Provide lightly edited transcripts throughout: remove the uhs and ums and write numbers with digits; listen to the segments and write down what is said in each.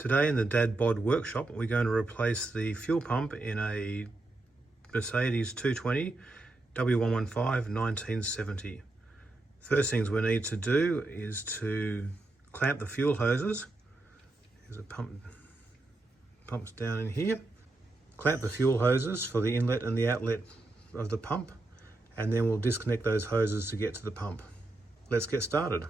Today in the Dad Bod workshop, we're going to replace the fuel pump in a Mercedes 220 W115 1970. First things we need to do is to clamp the fuel hoses. There's a pumps down in here. Clamp the fuel hoses for the inlet and the outlet of the pump, and then we'll disconnect those hoses to get to the pump. Let's get started.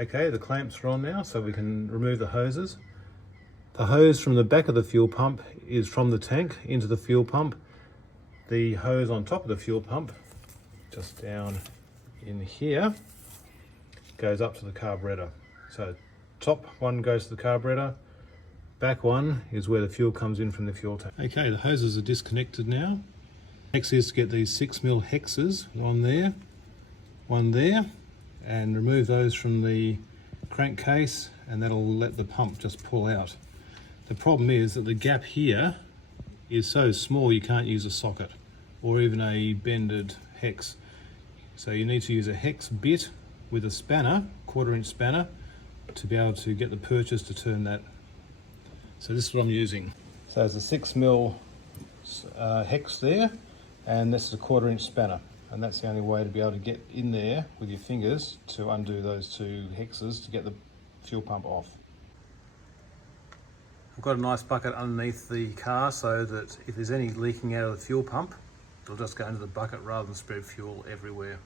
Okay, the clamps are on now, so we can remove the hoses. The hose from the back of the fuel pump is from the tank into the fuel pump. The hose on top of the fuel pump, just down in here, goes up to the carburetor. So top one goes to the carburetor, back one is where the fuel comes in from the fuel tank. Okay, the hoses are disconnected now. Next is to get these 6mm hexes on there, one there, and remove those from the crankcase, and that'll let the pump just pull out. The problem is that the gap here is so small you can't use a socket or even a bended hex. So you need to use a hex bit with a spanner, 1/4 inch spanner, to be able to get the purchase to turn that. So this is what I'm using. So there's a 6mm hex there, and this is a 1/4 inch spanner. And that's the only way to be able to get in there with your fingers to undo those two hexes to get the fuel pump off. I've got a nice bucket underneath the car so that if there's any leaking out of the fuel pump, it'll just go into the bucket rather than spread fuel everywhere.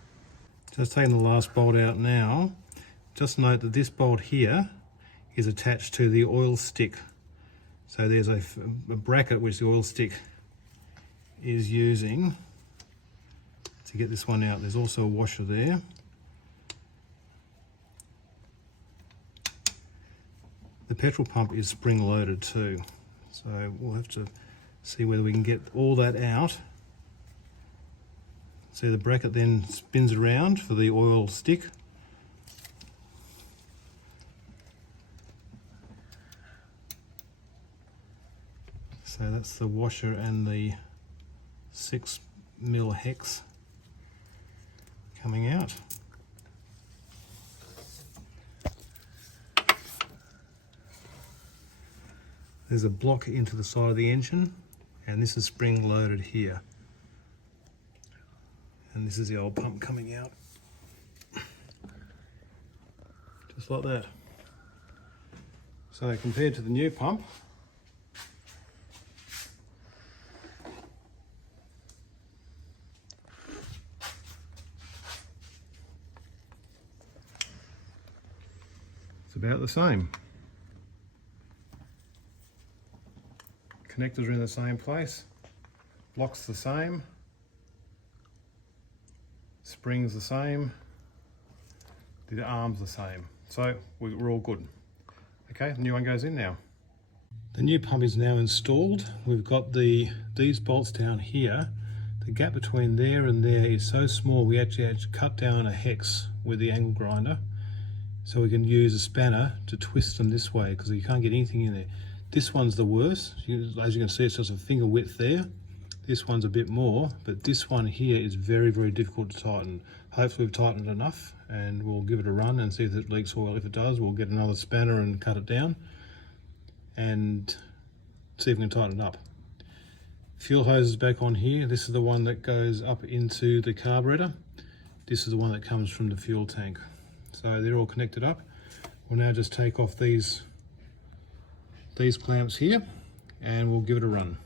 Just taking the last bolt out now. Just note that this bolt here is attached to the oil stick. So there's a bracket which the oil stick is using to get this one out. There's also a washer there. The petrol pump is spring loaded too, so we'll have to see whether we can get all that out. So the bracket then spins around for the oil stick. So that's the washer and the 6mm hex coming out. There's a block into the side of the engine, and this is spring loaded here. And this is the old pump coming out. Just like that. So compared to the new pump, it's about the same. Connectors are in the same place, block's the same, springs the same, the arm's the same. So we're all good. Okay, the new one goes in now. The new pump is now installed. We've got these bolts down here. The gap between there and there is so small we actually had to cut down a hex with the angle grinder, so we can use a spanner to twist them this way because you can't get anything in there. This one's the worst. As you can see, it's just a finger width there. This one's a bit more, but this one here is very, very difficult to tighten. Hopefully we've tightened enough, and we'll give it a run and see if it leaks oil. If it does, we'll get another spanner and cut it down and see if we can tighten it up. Fuel hose is back on here. This is the one that goes up into the carburetor. This is the one that comes from the fuel tank. So they're all connected up. We'll now just take off these clamps here, and we'll give it a run.